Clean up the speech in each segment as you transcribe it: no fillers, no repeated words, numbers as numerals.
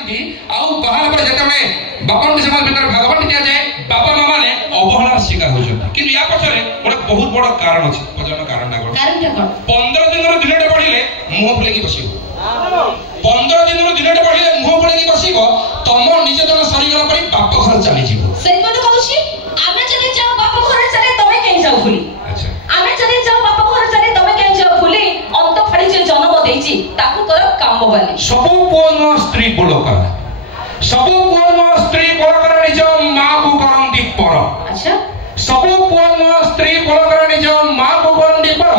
जाती आउ बाहर पर जते में बापन के समाज भीतर भगवान दिया जाए बापा मामा ने अवहेला शिकार हो जाता किंतु या पछरे गोटे बहुत बड़ कारण अछि पजन कारण ना कारण 15 दिन रो दिनटे पढिले मुंह फुले की बसिबो 15 दिन रो दिनटे पढिले मुंह फुले की बसिबो तम निज जन शरीर पर बाप घर चली जीवो से मत कहूची आमे जदि जाओ बाप घर चले तमे केन जाओ फुली अच्छा आमे जदि जाओ बाप घर चले तमे केन जाओ फुली अंत फाड़ी जे जन्म देछि ताकू कर काम बाली सब कोन स्त्री बोल कर सब कोन स्त्री बोल कर निज मां को करंती पर अच्छा सब कोन स्त्री बोल कर निज मां को करंती पर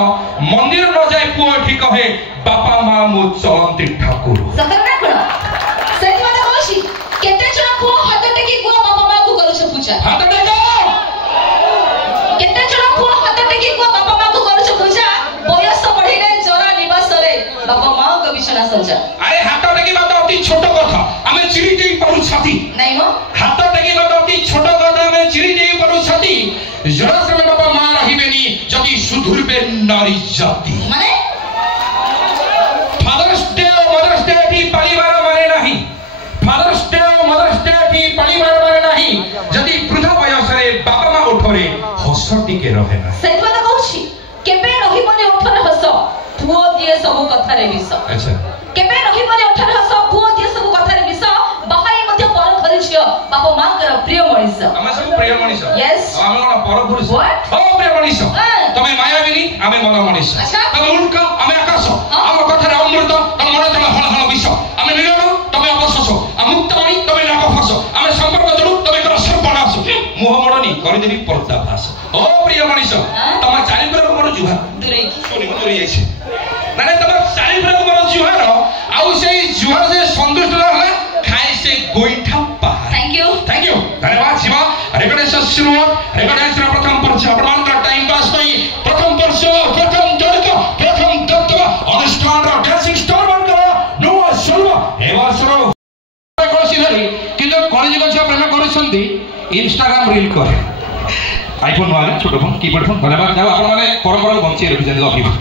मंदिर न जाय पुओ ठीक है बापा मां मु चलंती ठाकुर सकर ना कोन से मत कहूची केते जण पुओ हाथ टेकी को बापा मां को करू छ पूजा हाथ टेको केते जण पुओ हाथ टेकी को बापा मां को करू छ पूजा बयस बढ़िले जरा निवास रे बापा मां को बिछना सजा अरे हाथ टेकी बात अति छोट कथा हमें चिरी देई परू छाती नहीं मो हाथ टेकी बात अति छोट कथा हमें चिरी देई परू छाती जरा समय बापा मां रहिबेनी जदी सुधुरबे नारी जाति माने फादर्स डे और मदर्स डे की परिवार माने नहीं फादर्स डे और मदर्स डे की परिवार माने नहीं जदी वृद्ध वयस रे बापा मां उठरे हस टिके रहे ना सही बात कहूची केबे रहिबने उठरे हस पुओ दिए सब कथा रे विष अच्छा केबे रहिबने उठरे हस पुओ दिए सब कथा रे विष बाहाई मध्य पर करिछियो बापा मां कर प्रिय मनीष हम सब प्रिय मनीष यस हम कोन पर पुरुष ओ प्रिय मनीष तमे मायाविनी आमे मन मनीष तमे उल्क आमे आकाश हम कथा रे अमृत तम मन तमे हल हल विष आमे निरन तमे अपसस मुक्त मणि तमे नाक फस आमे संपर्क जोडू तमे कर सर्वनाश मुह मोडनी करि देबी पर्दाफास ओ प्रिय मनीष तम चारि पर मोर जुहा दुरै सोनी दुरै आइछ माने तम चारि पर मोर जुहार आउ सेई जुहार से संतुष्ट रहला खाए से गोइठा पहाड़ थैंक यू धन्यवाद शिवा रेकर्डेशन शुरू रेकर्डेशन प्रथम पर्चा अपमान का टाइम पास नहीं प्रथम पर्चा प्रथम जड़क प्रथम तत्व अनुष्ठान रा डांसिंग स्टार बन करा नो सर्व एवा सर्व कोसी धरी किंतु कॉलेज को छा प्रेम करछंती इंस्टाग्राम रील करे आईफोन वाले छोटो फोन कीपैड फोन धन्यवाद जाव आपण माने परंपरा को बंची रखि लव यू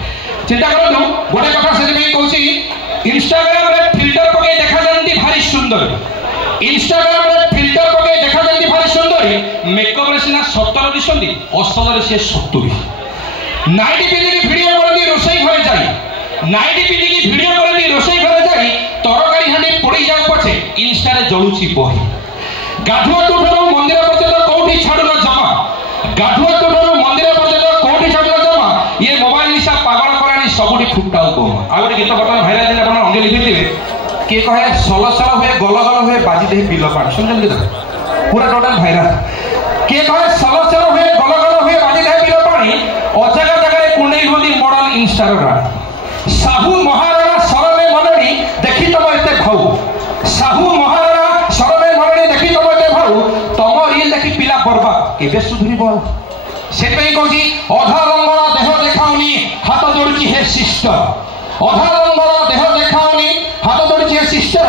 चिंता करनु गोटे कथा से में कहूची इंस्टाग्राम रे फिल्टर पके देखा जानती भारी सुंदर इंस्टाग्राम रे फिल्टर पके देखा जानती भारी सुंदर मेकअप रे सिना 17 दिसंती असल रे से 70 नाइटी पिंदी वीडियो करती रोसई घरे जाई नाइटी पिंदी वीडियो करती रोसई घरे जाई तरकारी हांडी पड़ी जाऊ पछे इंस्टा रे जळुची बही गाधुआ टुठरो मंदिर पर्यंत कोठी छाडुना जमा गाधुआ टुठरो मंदिर पर्यंत कोठी छाडुना जमा ये मोबाइल निशा पागल करानी सबुठी फुटाउ को आ गोटे गीत बर्तमान भाइराल दिले आपण अंगे लिखिथिबे के कहे सल सल हुए गल गल हुए बाजी दे बिल पानी सुनजन पूरा टोटल भाइराल के कहे सल सल हुए गल गल हुए बाजी दे बिल पानी अजगा जगह कुंडई होली मॉडल इंस्टाग्राम साहू महाराणा सरमे मननी देखि तम एते भाऊ साहू महाराणा सरमे मननी देखि तम एते भाऊ तम रील देखि पिला बर्बाद केबे सुधरिबो से पे कहूची अधा लंगड़ा देह देखाउनी हाथ जोड़ुची हे सिस्टर अधा लंगड़ा देह देखाउनी हाथ जोड़ुची हे सिस्टर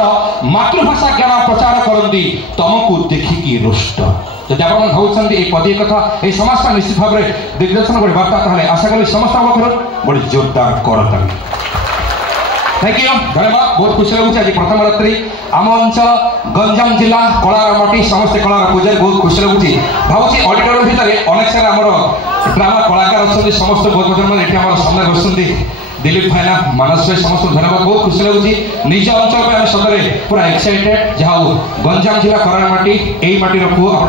मातृभाषा ज्ञान प्रचार करंदी तमको देखिकी रुष्ट जदि आपण भावुछंती ए पदी कथा ए समाज का निश्चित भाव रे दिग्दर्शन बड़ी वार्ता ताले आशा करी समस्त अवसर बड़ी जोरदार करता थैंक यू धन्यवाद बहुत खुशी लगुच आज प्रथम रात्रि आम अंचल गंजाम जिला कलारामटी समस्त कलार पूजा बहुत खुशी लगुच भावुची ऑडिटोरियम भितर अनेक सारा आमर ड्रामा कलाकार अच्छा समस्त बहुत जन्म ये सामने बसुँच दिलीप भाईना मानस भाई समस्त धन्यवाद बहुत खुशी लगुच निज अंचल पर सदरे पूरा एक्साइटेड जहाँ गंजाम जिला करामाटी यही माटीर पुओ आप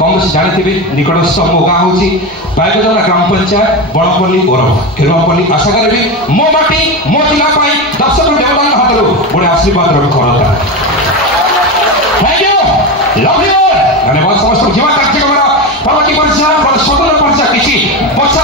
कम बेस जानी निकटस्थ मो गाँ हूँ पाइकजना ग्राम पंचायत बड़पल्ली ओरफ केरुआपल्ली आशा करी मो माटी मो जिला दर्शक देवता हाथ गोटे आशीर्वाद करता थैंक यू लव यू धन्यवाद समस्त जीवा कार्यक्रम परवर्ती परिचय स्वतंत्र परिचय किसी बच्चा